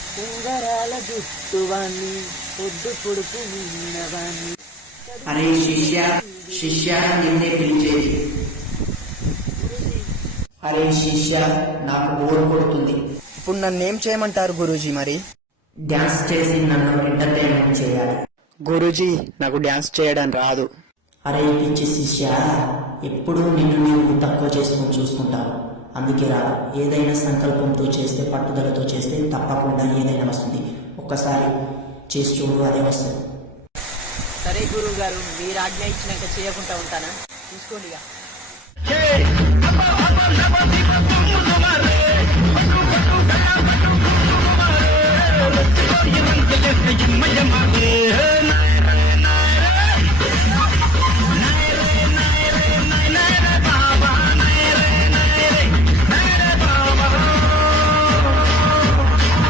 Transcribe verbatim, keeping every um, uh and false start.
ఉంగరాల జుట్టువాణ్ణి పొద్దు పొడుపు ఉన్నవాణ్ణి. అరే శిష్య శిష్య నిన్నే పిలిచేది. అరే శిష్య నాకు బోర్ కొడుతుంది. ఇప్పుడు నన్నేం చేయమంటారు గురూజీ? మరి డాన్స్ చేసి నన్ను ఎంటర్టైన్మెంట్ చేయాలి. గురూజీ నాకు డాన్స్ చేయడం రాదు. అరే పిచ్చి శిష్య, ఎప్పుడూ నిన్ను నీవు తక్కువ చేసుకుని చూసుకుంటావు. అందుకే రాదు. ఏదైనా సంకల్పంతో చేస్తే, పట్టుదలతో చేస్తే తప్పకుండా ఏదైనా వస్తుంది. ఒక్కసారి చేసి చూడు, అదే వస్తుంది. సరే గురువు గారు, మీరు ఆజ్ఞ ఇచ్చినాక చేయకుండా ఉంటానా? చూసుకోండి. Hey!